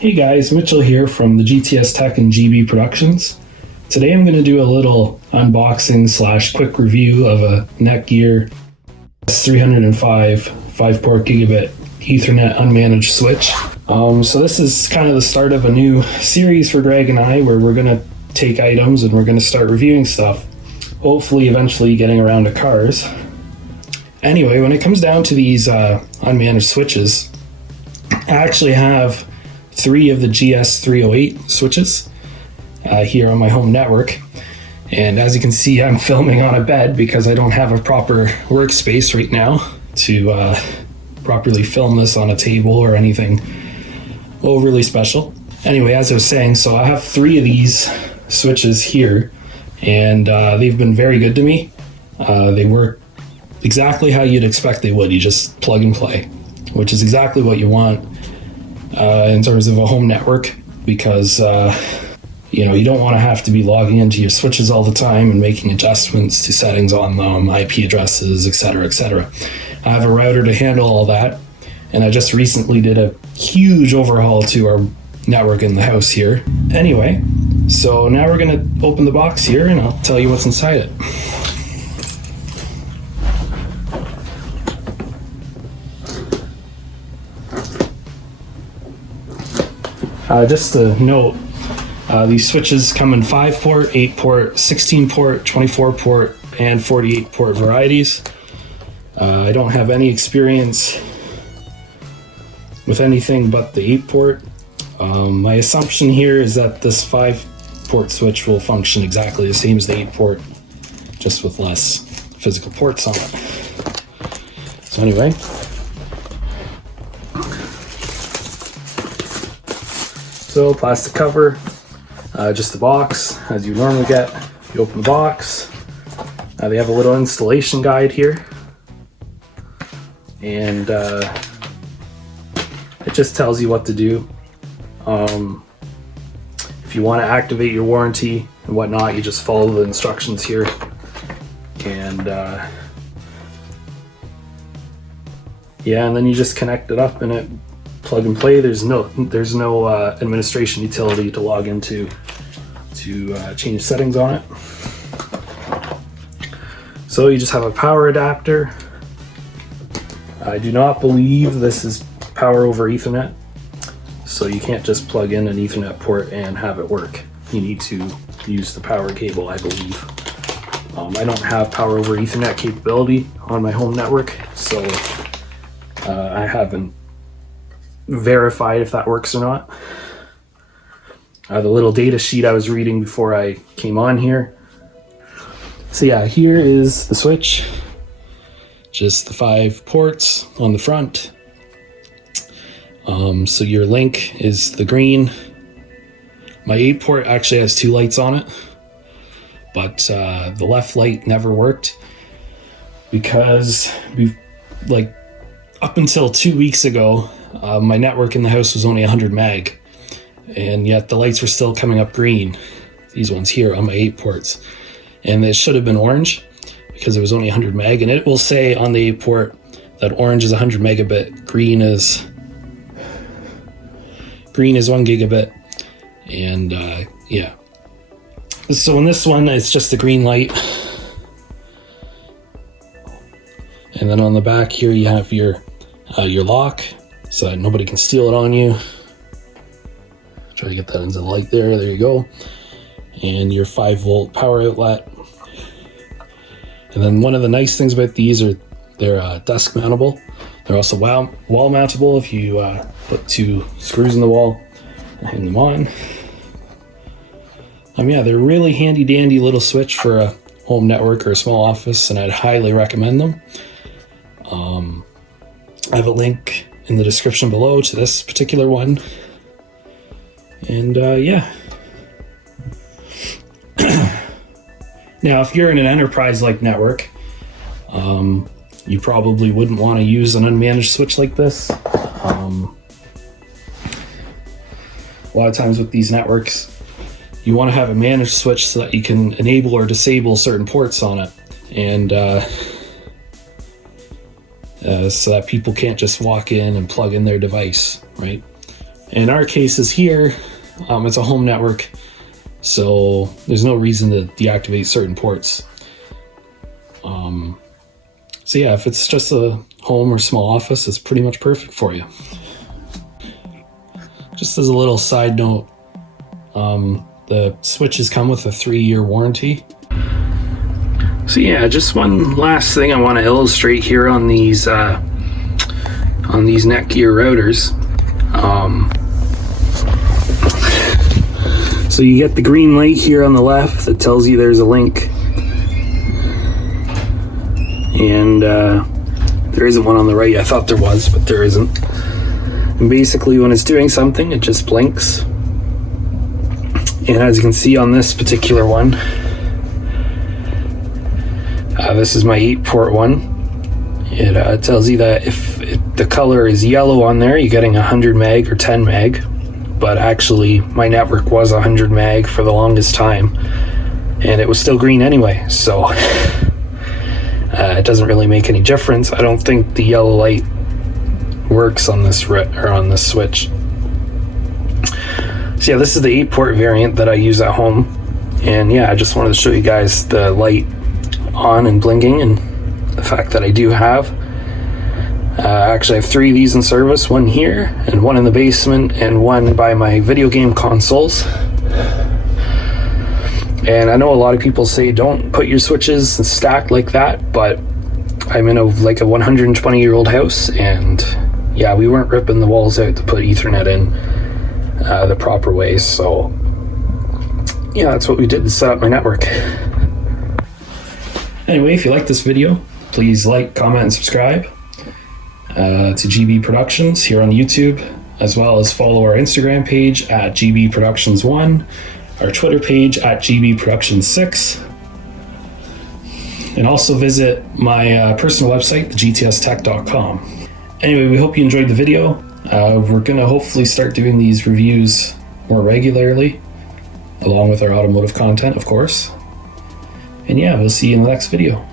Hey guys, Mitchell here from the GTS Tech and GB Productions. Today I'm going to do a little unboxing / quick review of a NETGEAR GS305 5-port gigabit Ethernet unmanaged switch. So this is kind of the start of a new series for Greg and I where we're going to take items and we're going to start reviewing stuff. Hopefully eventually getting around to cars. Anyway, when it comes down to these unmanaged switches, I actually have 3 of the GS308 switches here on my home network. And as you can see, I'm filming on a bed because I don't have a proper workspace right now to properly film this on a table or anything overly special. Anyway, as I was saying, so I have 3 of these switches here, and they've been very good to me. They work exactly how you'd expect they would. You just plug and play, which is exactly what you want in terms of a home network, because you don't want to have to be logging into your switches all the time and making adjustments to settings on them, IP addresses, etc., etc. I have a router to handle all that, and I just recently did a huge overhaul to our network in the house here. Anyway, so now we're going to open the box here and I'll tell you what's inside it. Just to note, these switches come in 5-port, 8-port, 16-port, 24-port, and 48-port varieties. I don't have any experience with anything but the 8-port. My assumption here is that this 5-port switch will function exactly the same as the 8-port, just with less physical ports on it. So anyway, so plastic cover, just the box as you normally get. You open the box, they have a little installation guide here, and it just tells you what to do. If you want to activate your warranty and whatnot, you just follow the instructions here, and yeah, and then you just connect it up and it plug and play. There's no administration utility to log into to change settings on it. So you just have a power adapter. I do not believe this is power over Ethernet, so you can't just plug in an Ethernet port and have it work. You need to use the power cable, I believe. I don't have power over Ethernet capability on my home network, so I haven't verified if that works or not. The little data sheet I was reading before I came on here. So yeah, here is the switch. Just the 5 ports on the front. So your link is the green. My 8-port actually has 2 lights on it, but the left light never worked because up until 2 weeks ago, my network in the house was only 100 meg, and yet the lights were still coming up green, these ones here on my 8 ports, and they should have been orange because it was only 100 meg, and it will say on the 8 port that orange is 100 megabit, green is 1 gigabit, and yeah. So in this one, it's just the green light, and then on the back here you have your lock, so that nobody can steal it on you. Try to get that into the light there. There you go. And your 5-volt power outlet. And then one of the nice things about these are they're desk mountable. They're also wall mountable if you put 2 screws in the wall and hang them on. Yeah, they're a really handy dandy little switch for a home network or a small office, and I'd highly recommend them. I have a link in the description below to this particular one. And yeah. Now, if you're in an enterprise-like network, you probably wouldn't want to use an unmanaged switch like this. A lot of times with these networks, you want to have a managed switch so that you can enable or disable certain ports on it, and so that people can't just walk in and plug in their device, right? In our cases here, it's a home network, so there's no reason to deactivate certain ports. So yeah, if it's just a home or small office, it's pretty much perfect for you. Just as a little side note, the switches come with a 3-year warranty. So yeah, just one last thing I want to illustrate here on these NETGEAR routers. So you get the green light here on the left that tells you there's a link, and there isn't one on the right. I thought there was, but there isn't. And basically when it's doing something, it just blinks. And as you can see on this particular one, this is my 8-port one. It tells you that if the color is yellow on there, you're getting 100 meg or 10 meg. But actually, my network was 100 meg for the longest time, and it was still green anyway. So it doesn't really make any difference. I don't think the yellow light works on this switch. So yeah, this is the 8-port variant that I use at home, and yeah, I just wanted to show you guys the light on and blinking, and the fact that I do have. Actually, I have 3 of these in service, one here, and one in the basement, and one by my video game consoles. And I know a lot of people say don't put your switches stacked like that, but I'm in a 120-year-old house, and yeah, we weren't ripping the walls out to put Ethernet in the proper way, so yeah, that's what we did to set up my network. Anyway, if you like this video, please like, comment, and subscribe to GB Productions here on YouTube, as well as follow our Instagram page at GB Productions 1, our Twitter page at GB Productions 6, and also visit my personal website, thegtstech.com. Anyway, we hope you enjoyed the video. We're going to hopefully start doing these reviews more regularly, along with our automotive content, of course. And yeah, we'll see you in the next video.